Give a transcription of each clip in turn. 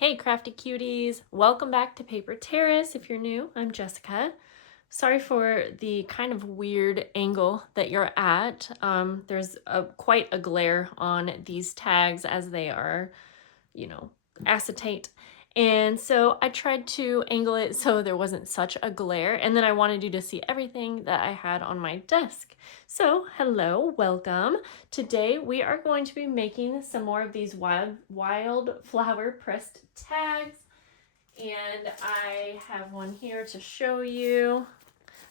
Hey crafty cuties, welcome back to Paper Terrace. If you're new, I'm Jessica. Sorry for the kind of weird angle that you're at. There's quite a glare on these tags as they are, acetate. And so I tried to angle it so there wasn't such a glare, and then I wanted you to see everything that I had on my desk. So hello, welcome. Today we are going to be making some more of these wildflower pressed tags, and I have one here to show you.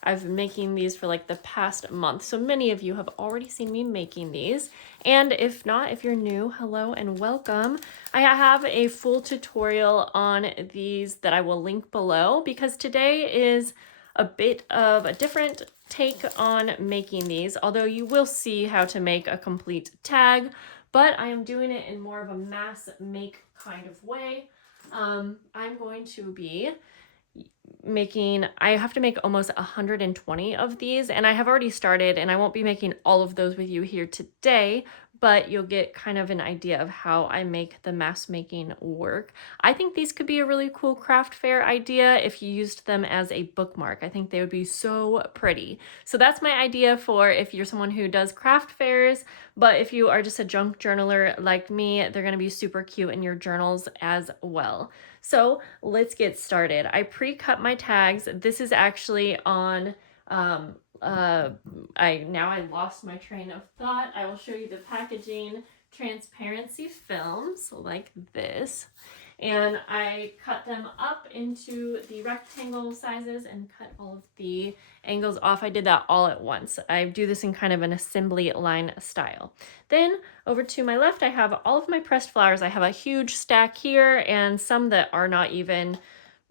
I've been making these for like the past month, so many of you have already seen me making these. And if not, if you're new, hello and welcome. I have a full tutorial on these that I will link below because today is a bit of a different take on making these, although you will see how to make a complete tag, but I am doing it in more of a mass make kind of way. I'm going to be I have to make almost 120 of these, and I have already started, and I won't be making all of those with you here today, but you'll get kind of an idea of how I make the mass making work. I think these could be a really cool craft fair idea if you used them as a bookmark. I think they would be so pretty. So that's my idea for if you're someone who does craft fairs, but if you are just a junk journaler like me, they're gonna be super cute in your journals as well. So let's get started. I pre-cut my tags. This is actually on, I lost my train of thought. I will show you the packaging transparency films like this. And I cut them up into the rectangle sizes and cut all of the angles off. I did that all at once. I do this in kind of an assembly line style. Then over to my left, I have all of my pressed flowers. I have a huge stack here and some that are not even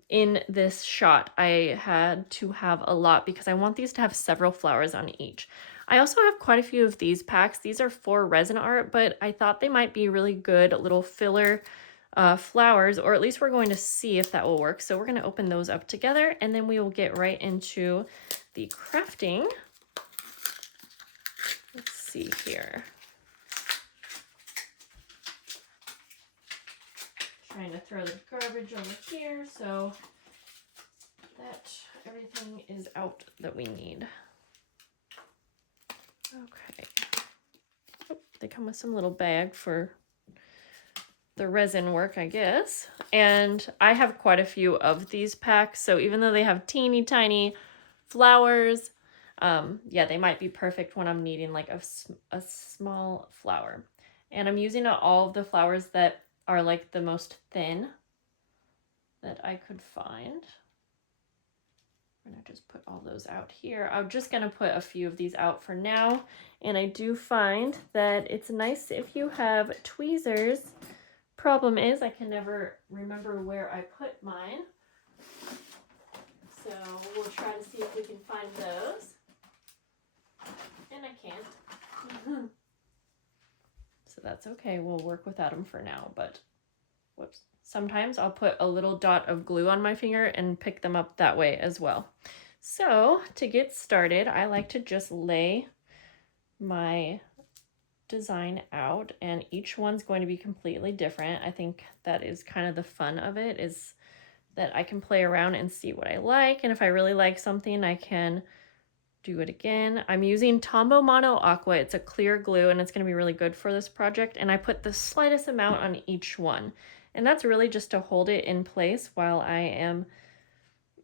in this shot. I had to have a lot because I want these to have several flowers on each. I also have quite a few of these packs. These are for resin art, but I thought they might be really good little filler flowers, or at least we're going to see if that will work. So we're going to open those up together and then we will get right into the crafting. Let's see here. Trying to throw the garbage over here so that everything is out that we need. Okay. Oh, they come with some little bag for the resin work, I guess. And I have quite a few of these packs, so even though they have teeny tiny flowers, yeah, they might be perfect when I'm needing like a small flower. And I'm using all of the flowers that are like the most thin that I could find. I'm gonna just put all those out here. I'm just gonna put a few of these out for now. And I do find that it's nice if you have tweezers. Problem is I can never remember where I put mine. So we'll try to see if we can find those. And I can't. So that's okay. We'll work without them for now, but whoops. Sometimes I'll put a little dot of glue on my finger and pick them up that way as well. So to get started, I like to just lay my design out, and each one's going to be completely different. I think that is kind of the fun of it, is that I can play around and see what I like, and if I really like something I can do it again. I'm using Tombow Mono Aqua. It's a clear glue and it's going to be really good for this project, and I put the slightest amount on each one, and that's really just to hold it in place while I am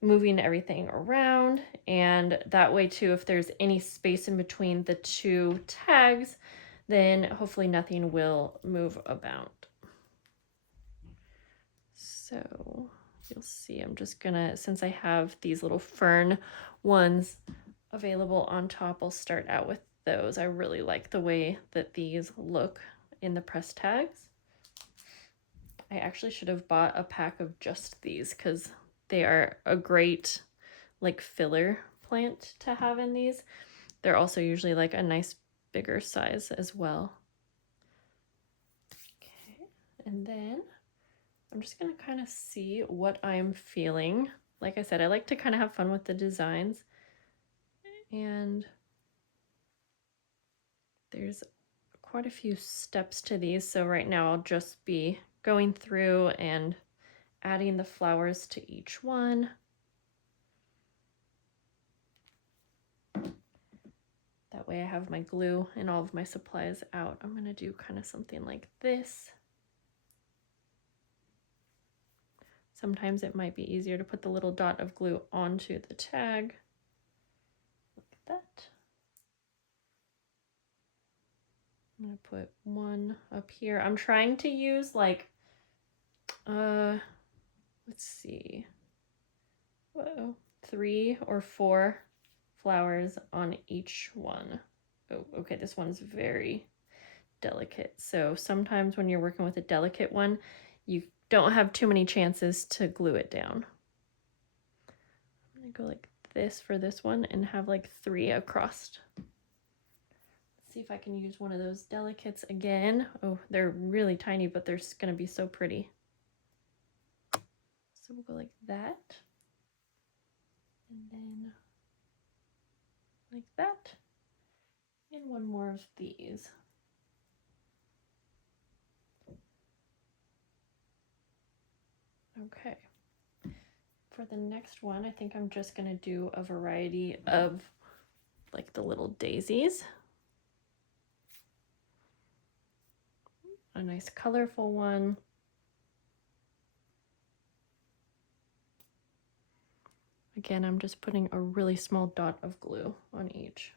moving everything around. And that way too, if there's any space in between the two tags, then hopefully nothing will move about. So you'll see, I'm just gonna, since I have these little fern ones available on top, I'll start out with those. I really like the way that these look in the press tags. I actually should have bought a pack of just these because they are a great like filler plant to have in these. They're also usually like a nice bigger size as well. Okay, and then I'm just gonna kind of see what I'm feeling. Like I said, I like to kind of have fun with the designs, and there's quite a few steps to these. So right now I'll just be going through and adding the flowers to each one. That way I have my glue and all of my supplies out. I'm gonna do kind of something like this. Sometimes it might be easier to put the little dot of glue onto the tag. Look at that. I'm gonna put one up here. I'm trying to use like, let's see, whoa, 3 or 4 flowers on each one. Oh, okay, this one's very delicate. So sometimes when you're working with a delicate one, you don't have too many chances to glue it down. I'm gonna go like this for this one and have like 3 across. Let's see if I can use one of those delicates again. Oh, they're really tiny, but they're gonna be so pretty. So we'll go like that. And then like that. And one more of these. Okay. For the next one, I think I'm just gonna do a variety of like the little daisies. A nice colorful one. Again, I'm just putting a really small dot of glue on each.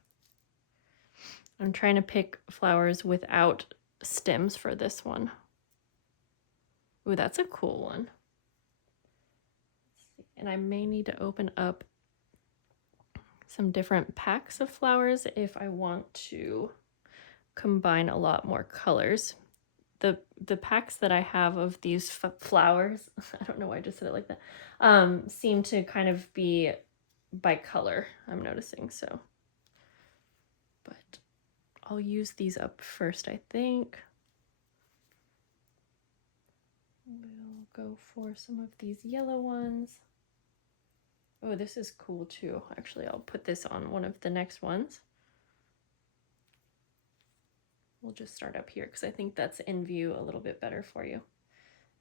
I'm trying to pick flowers without stems for this one. Ooh, that's a cool one. And I may need to open up some different packs of flowers if I want to combine a lot more colors. The packs that I have of these flowers, I don't know why I just said it like that, seem to kind of be by color, I'm noticing, so. But I'll use these up first, I think. We'll go for some of these yellow ones. Oh, this is cool too. Actually, I'll put this on one of the next ones. We'll just start up here because I think that's in view a little bit better for you.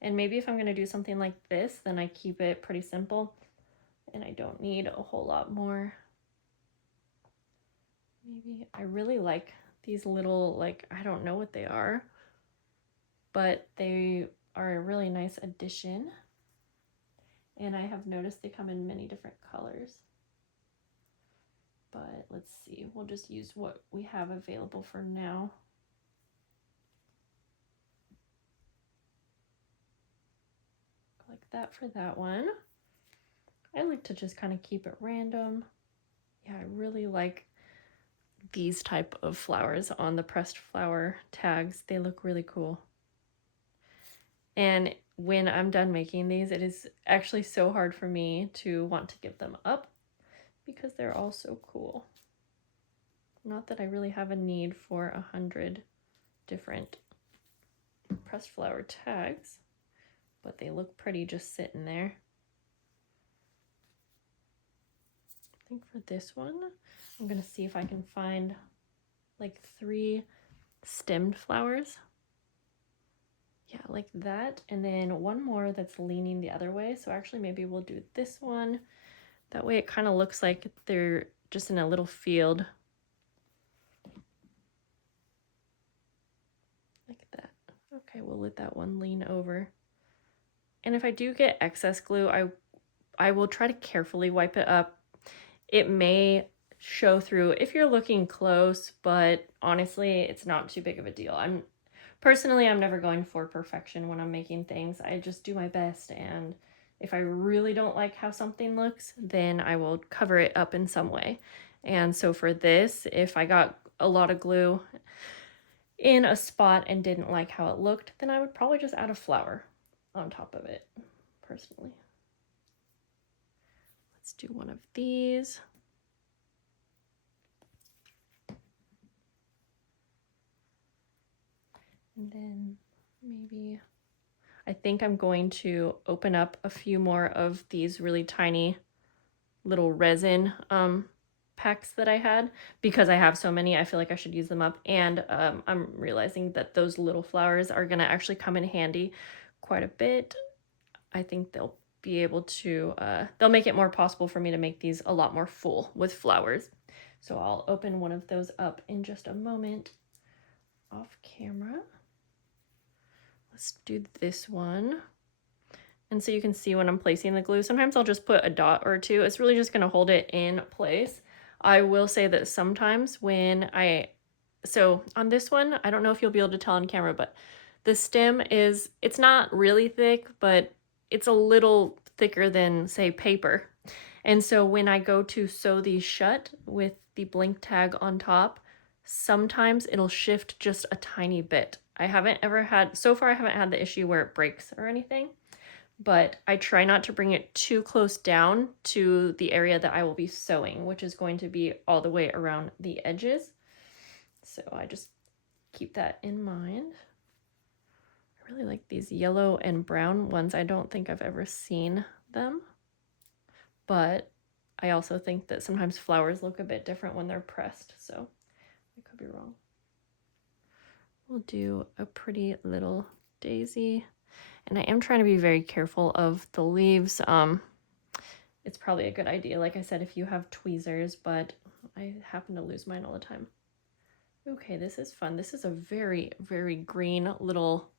And maybe if I'm going to do something like this, then I keep it pretty simple and I don't need a whole lot more. Maybe I really like these little, like, I don't know what they are, but they are a really nice addition. And I have noticed they come in many different colors. But let's see, we'll just use what we have available for now. Like that for that one. I like to just kind of keep it random. Yeah, I really like these type of flowers on the pressed flower tags. They look really cool. And when I'm done making these, it is actually so hard for me to want to give them up because they're all so cool. Not that I really have a need for 100 different pressed flower tags, but they look pretty just sitting there. I think for this one, I'm gonna see if I can find like 3 stemmed flowers. Yeah, like that. And then one more that's leaning the other way. So actually maybe we'll do this one. That way it kind of looks like they're just in a little field. Like that. Okay, we'll let that one lean over. And if I do get excess glue, I will try to carefully wipe it up. It may show through if you're looking close, but honestly, it's not too big of a deal. Personally, I'm never going for perfection when I'm making things. I just do my best, and if I really don't like how something looks, then I will cover it up in some way. And so for this, if I got a lot of glue in a spot and didn't like how it looked, then I would probably just add a flower on top of it, personally. Let's do one of these. And then maybe, I think I'm going to open up a few more of these really tiny little resin packs that I had. Because I have so many, I feel like I should use them up. And I'm realizing that those little flowers are gonna actually come in handy quite a bit. I think they'll be able to, they'll make it more possible for me to make these a lot more full with flowers. So I'll open one of those up in just a moment off camera. Let's do this one. And so you can see when I'm placing the glue, sometimes I'll just put a dot or two. It's really just gonna hold it in place. I will say that sometimes when so on this one, I don't know if you'll be able to tell on camera, but the stem it's not really thick, but it's a little thicker than, say, paper. And so when I go to sew these shut with the blank tag on top, sometimes it'll shift just a tiny bit. So far I haven't had the issue where it breaks or anything, but I try not to bring it too close down to the area that I will be sewing, which is going to be all the way around the edges. So I just keep that in mind. I really like these yellow and brown ones. I don't think I've ever seen them, but I also think that sometimes flowers look a bit different when they're pressed, so I could be wrong. We'll do a pretty little daisy. And I am trying to be very careful of the leaves. It's probably a good idea, like I said, if you have tweezers, but I happen to lose mine all the time. Okay, this is fun. This is a very, very green little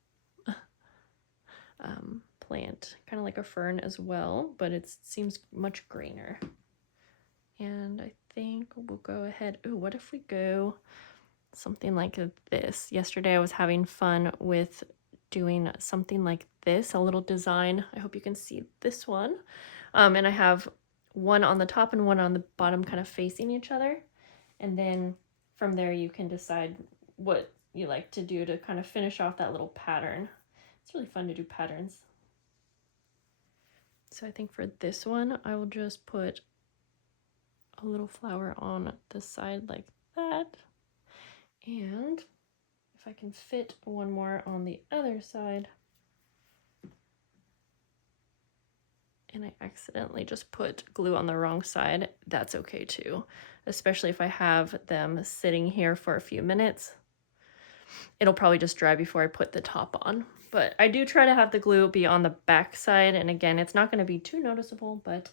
plant, kind of like a fern as well, but it seems much greener. And I think we'll go ahead. Ooh, what if we go something like this? Yesterday I was having fun with doing something like this, a little design. I hope you can see this one. And I have one on the top and one on the bottom kind of facing each other. And then from there you can decide what you like to do to kind of finish off that little pattern. It's really fun to do patterns. So I think for this one, I will just put a little flower on the side like that. And if I can fit one more on the other side, and I accidentally just put glue on the wrong side, that's okay too, especially if I have them sitting here for a few minutes. It'll probably just dry before I put the top on, but I do try to have the glue be on the back side, and again, it's not going to be too noticeable, but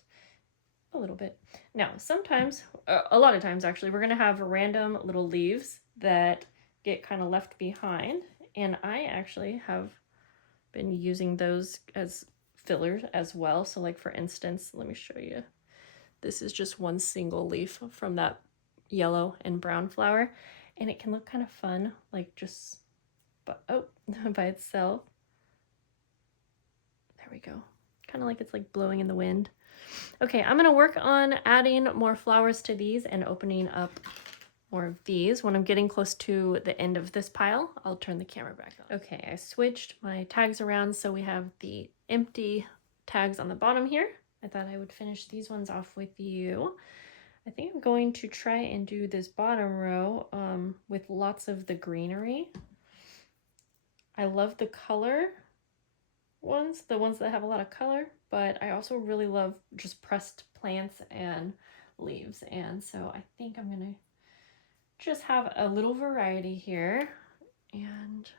a little bit. Now, sometimes, a lot of times actually, we're going to have random little leaves that get kind of left behind, and I actually have been using those as fillers as well. So like for instance, let me show you. This is just one single leaf from that yellow and brown flower, and it can look kind of fun, like just by itself. There we go. Kind of like it's like blowing in the wind. Okay, I'm gonna work on adding more flowers to these and opening up more of these. When I'm getting close to the end of this pile, I'll turn the camera back on. Okay, I switched my tags around so we have the empty tags on the bottom here. I thought I would finish these ones off with you. I think I'm going to try and do this bottom row with lots of the greenery. I love the color ones, the ones that have a lot of color, but I also really love just pressed plants and leaves. And so I think I'm gonna just have a little variety here, and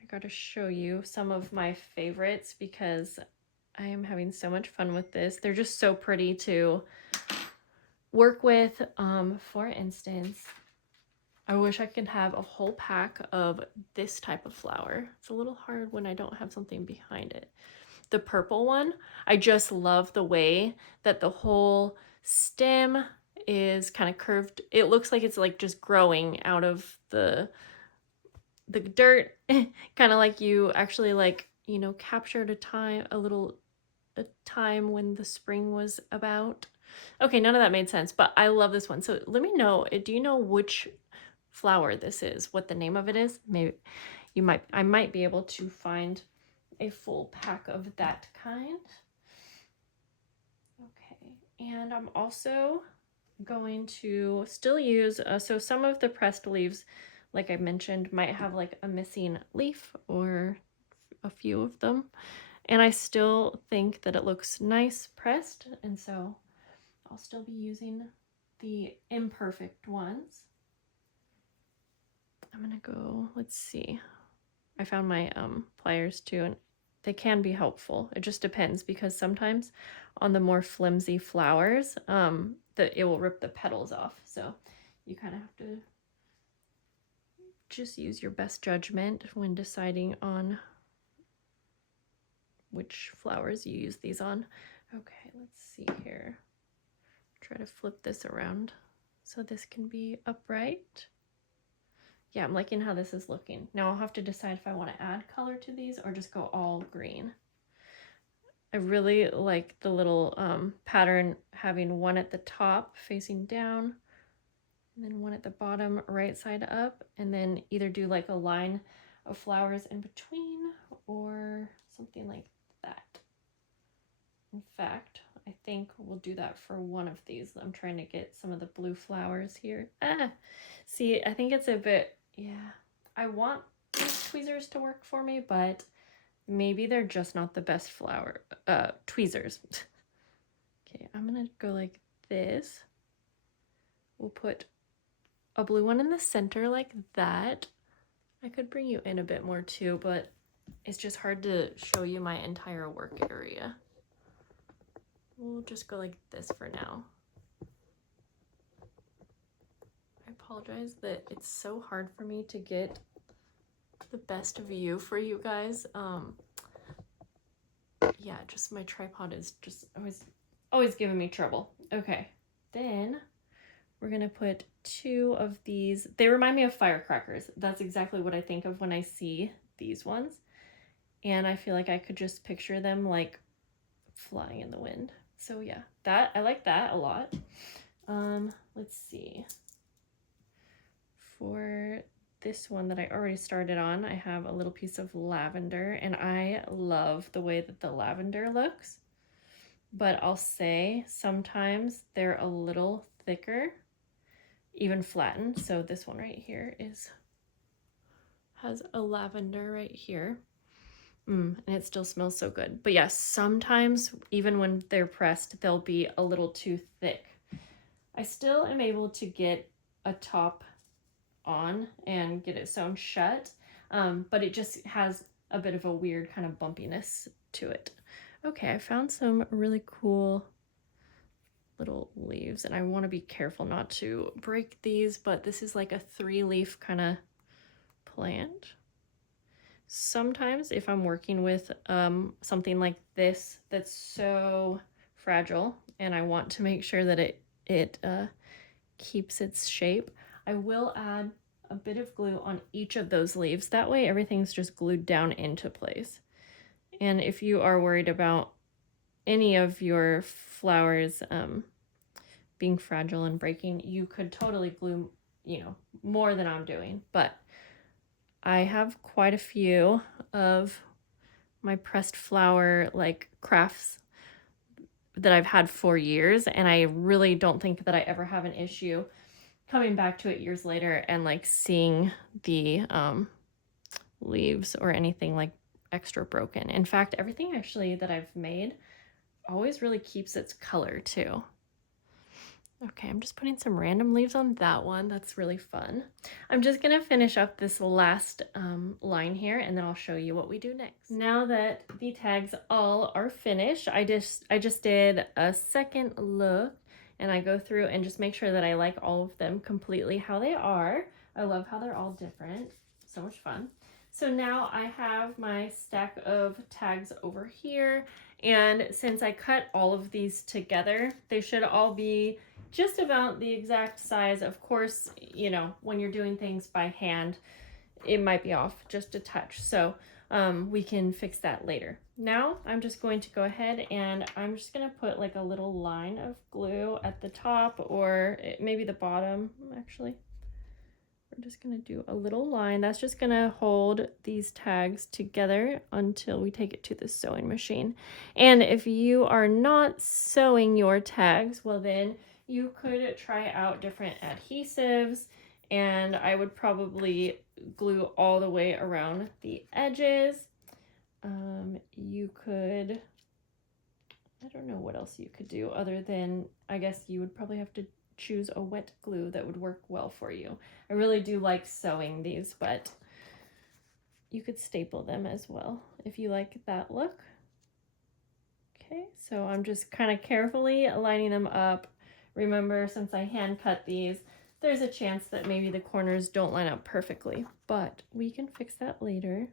I gotta show you some of my favorites because I am having so much fun with this. They're just so pretty to work with. For instance, I wish I could have a whole pack of this type of flower. It's a little hard when I don't have something behind it. The purple one, I just love the way that the whole stem is kind of curved. It looks like it's like just growing out of the dirt, kind of like you actually like, you know, captured a time when the spring was about. Okay, none of that made sense, but I love this one. So let me know, do you know which flower this is, what the name of it is? Maybe I might be able to find a full pack of that kind. Okay, and I'm also going to still use, so some of the pressed leaves, like I mentioned, might have like a missing leaf or a few of them. And I still think that it looks nice pressed, and so I'll still be using the imperfect ones. I'm gonna go, let's see. I found my pliers too, and they can be helpful. It just depends, because sometimes on the more flimsy flowers, it will rip the petals off. So you kind of have to just use your best judgment when deciding on which flowers you use these on. Okay, let's see here. Try to flip this around so this can be upright. Yeah, I'm liking how this is looking. Now I'll have to decide if I want to add color to these or just go all green. I really like the little pattern, having one at the top facing down, and then one at the bottom right side up, and then either do like a line of flowers in between or something like that. In fact, I think we'll do that for one of these. I'm trying to get some of the blue flowers here. See, I think it's a bit, yeah, I want these tweezers to work for me, but maybe they're just not the best tweezers. Okay, I'm gonna go like this. We'll put a blue one in the center like that. I could bring you in a bit more too, but it's just hard to show you my entire work area. We'll just go like this for now. I apologize that it's so hard for me to get the best view for you guys. Yeah, just my tripod is just always giving me trouble. Okay, then we're gonna put 2 of these. They remind me of firecrackers. That's exactly what I think of when I see these ones. And I feel like I could just picture them like flying in the wind. So yeah, I like that a lot. Let's see. For this one that I already started on, I have a little piece of lavender, and I love the way that the lavender looks. But I'll say sometimes they're a little thicker, even flattened. So this one right here has a lavender right here. And it still smells so good. But yes, sometimes even when they're pressed, they'll be a little too thick. I still am able to get a top on and get it sewn shut, but it just has a bit of a weird kind of bumpiness to it. Okay, I found some really cool little leaves, and I want to be careful not to break these, but this is like a 3-leaf kind of plant. Sometimes if I'm working with something like this that's so fragile and I want to make sure that it keeps its shape, I will add a bit of glue on each of those leaves. That way everything's just glued down into place. And if you are worried about any of your flowers being fragile and breaking, you could totally glue, more than I'm doing. But I have quite a few of my pressed flower like crafts that I've had for years, and I really don't think that I ever have an issue coming back to it years later and like seeing the leaves or anything like extra broken. In fact, everything actually that I've made always really keeps its color too. Okay, I'm just putting some random leaves on that one. That's really fun. I'm just gonna finish up this last line here, and then I'll show you what we do next. Now that the tags all are finished, I just did a second look, and I go through and just make sure that I like all of them completely how they are. I love how they're all different. So much fun. So now I have my stack of tags over here, and since I cut all of these together, they should all be just about the exact size. Of course, when you're doing things by hand, it might be off just a touch. So we can fix that later. Now I'm just going to go ahead and I'm just going to put like a little line of glue at the top, or maybe the bottom actually. We're just going to do a little line. That's just going to hold these tags together until we take it to the sewing machine. And if you are not sewing your tags, well then you could try out different adhesives, and I would probably glue all the way around the edges. You could, I don't know what else you could do other than, I guess you would probably have to choose a wet glue that would work well for you. I really do like sewing these, but you could staple them as well if you like that look. Okay, so I'm just kind of carefully lining them up. Remember, since I hand cut these, there's a chance that maybe the corners don't line up perfectly, but we can fix that later.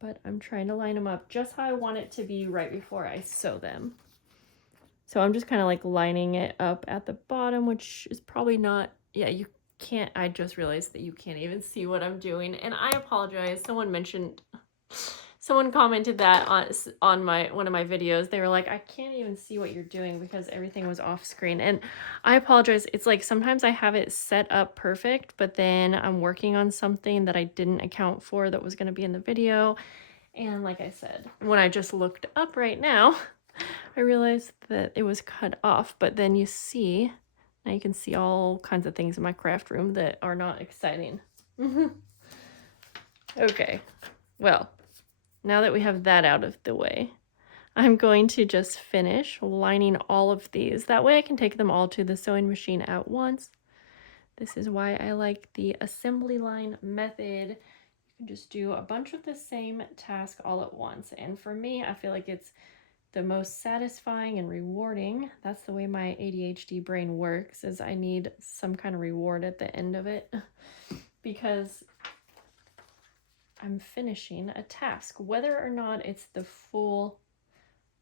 But I'm trying to line them up just how I want it to be right before I sew them. So I'm just kind of like lining it up at the bottom, which is probably not, yeah, you can't, I just realized that you can't even see what I'm doing. And I apologize. Someone commented that on one of my videos. They were like, I can't even see what you're doing because everything was off screen. And I apologize. It's like sometimes I have it set up perfect, but then I'm working on something that I didn't account for that was going to be in the video. And like I said, when I just looked up right now, I realized that it was cut off. But then you see, now you can see all kinds of things in my craft room that are not exciting. Okay, well, now that we have that out of the way, I'm going to just finish lining all of these. That way I can take them all to the sewing machine at once. This is why I like the assembly line method. You can just do a bunch of the same task all at once. And for me, I feel like it's the most satisfying and rewarding. That's the way my ADHD brain works, is I need some kind of reward at the end of it because I'm finishing a task. Whether or not it's the full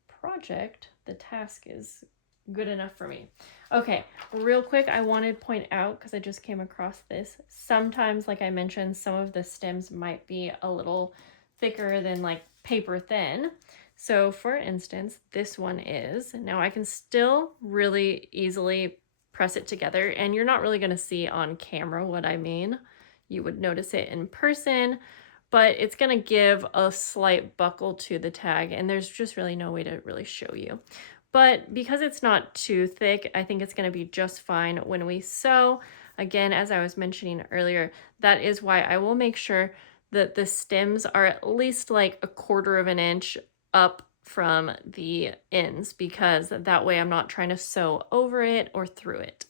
project, the task is good enough for me. Okay, real quick, I wanted to point out, because I just came across this, sometimes, like I mentioned, some of the stems might be a little thicker than like paper thin. So for instance, this one is. Now I can still really easily press it together, and you're not really going to see on camera what I mean. You would notice it in person, but it's going to give a slight buckle to the tag, and there's just really no way to really show you. But because it's not too thick, I think it's going to be just fine when we sew. Again, as I was mentioning earlier, that is why I will make sure that the stems are at least like 1/4 of an inch up from the ends, because that way I'm not trying to sew over it or through it.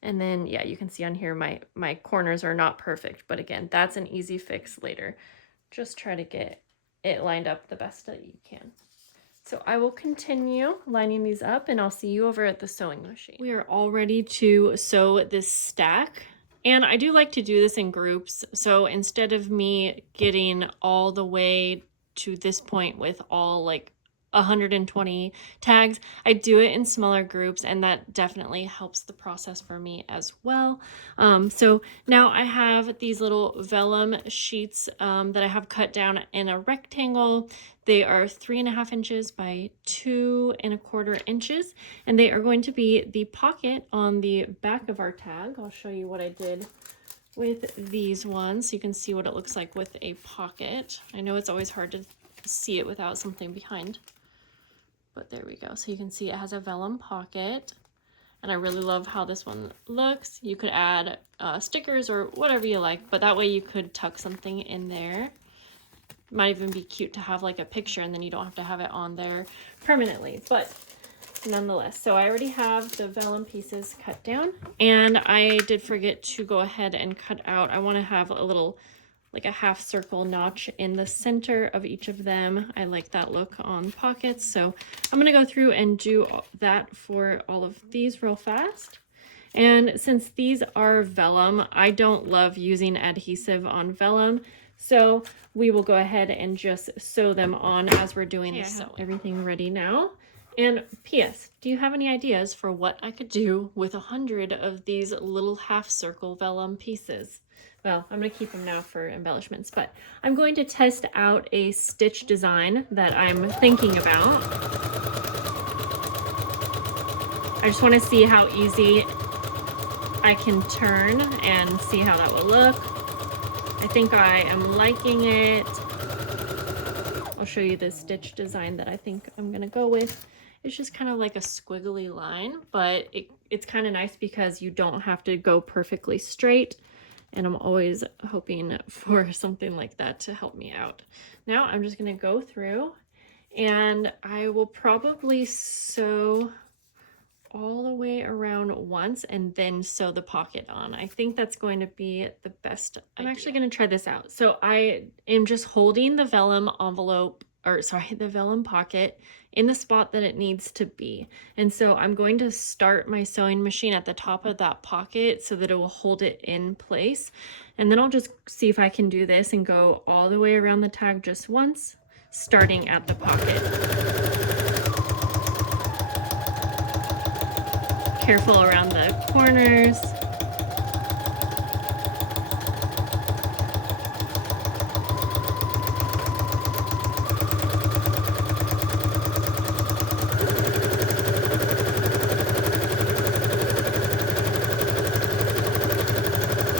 And then, yeah, you can see on here my corners are not perfect, but again, that's an easy fix later. Just try to get it lined up the best that you can. So I will continue lining these up, and I'll see you over at the sewing machine. We are all ready to sew this stack. And I do like to do this in groups. So instead of me getting all the way to this point with all like 120 tags, I do it in smaller groups, and that definitely helps the process for me as well. So now I have these little vellum sheets that I have cut down in a rectangle. They are 3.5 inches by 2.25 inches, and they are going to be the pocket on the back of our tag. I'll show you what I did with these ones so you can see what it looks like with a pocket. I know it's always hard to see it without something behind, but there we go. So you can see it has a vellum pocket, and I really love how this one looks. You could add stickers or whatever you like, but that way you could tuck something in there. Might even be cute to have like a picture, and then you don't have to have it on there permanently, but nonetheless. So I already have the vellum pieces cut down, and I did forget to go ahead and cut out. I want to have a little, like a half circle notch in the center of each of them. I like that look on pockets, so I'm going to go through and do that for all of these real fast. And since these are vellum, I don't love using adhesive on vellum, so we will go ahead and just sew them on as we're doing this. So everything ready now. And P.S., do you have any ideas for what I could do with 100 of these little half circle vellum pieces? Well, I'm going to keep them now for embellishments, but I'm going to test out a stitch design that I'm thinking about. I just want to see how easy I can turn and see how that will look. I think I am liking it. I'll show you the stitch design that I think I'm going to go with. It's just kind of like a squiggly line, but it's kind of nice because you don't have to go perfectly straight. And I'm always hoping for something like that to help me out. Now I'm just going to go through, and I will probably sew all the way around once and then sew the pocket on. I think that's going to be the best idea. I'm actually going to try this out. So I am just holding the vellum envelope, or sorry, the vellum pocket in the spot that it needs to be. And so I'm going to start my sewing machine at the top of that pocket so that it will hold it in place. And then I'll just see if I can do this and go all the way around the tag just once, starting at the pocket. Careful around the corners.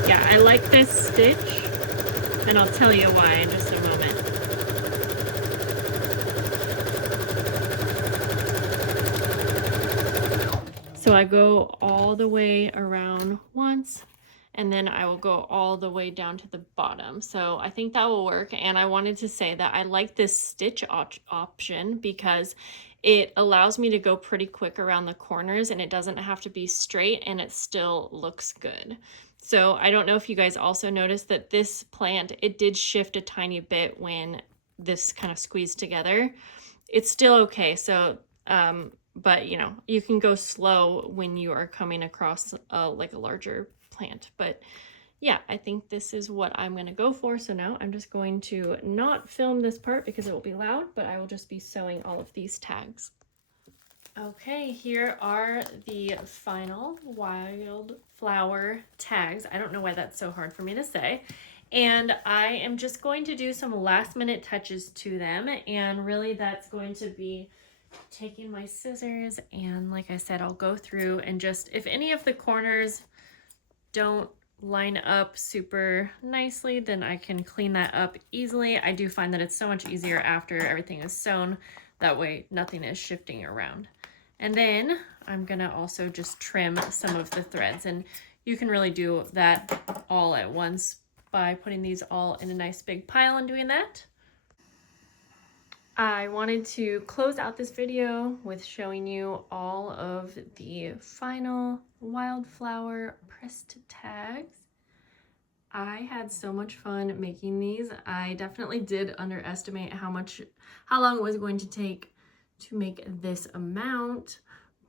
Yeah, I like this stitch, and I'll tell you why in just a moment. So I go all the way around once, and then I will go all the way down to the bottom. So I think that will work. And I wanted to say that I like this stitch option because it allows me to go pretty quick around the corners and it doesn't have to be straight and it still looks good. So I don't know if you guys also noticed that this plant, it did shift a tiny bit when this kind of squeezed together. It's still okay. So, but you know, you can go slow when you are coming across like a larger plant. But yeah, I think this is what I'm going to go for. So now I'm just going to not film this part because it will be loud, but I will just be sewing all of these tags. Okay, here are the final wildflower tags. I don't know why that's so hard for me to say. And I am just going to do some last minute touches to them. And really that's going to be taking my scissors and like I said, I'll go through and just, if any of the corners don't line up super nicely, then I can clean that up easily. I do find that it's so much easier after everything is sewn. That way nothing is shifting around. And then I'm gonna also just trim some of the threads, and you can really do that all at once by putting these all in a nice big pile and doing that. I wanted to close out this video with showing you all of the final wildflower pressed tags. I had so much fun making these. I definitely did underestimate how long it was going to take to make this amount,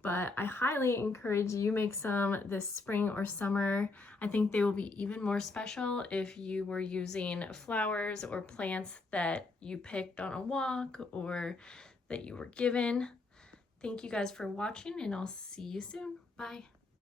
but I highly encourage you make some this spring or summer. I think they will be even more special if you were using flowers or plants that you picked on a walk or that you were given. Thank you guys for watching, and I'll see you soon. Bye.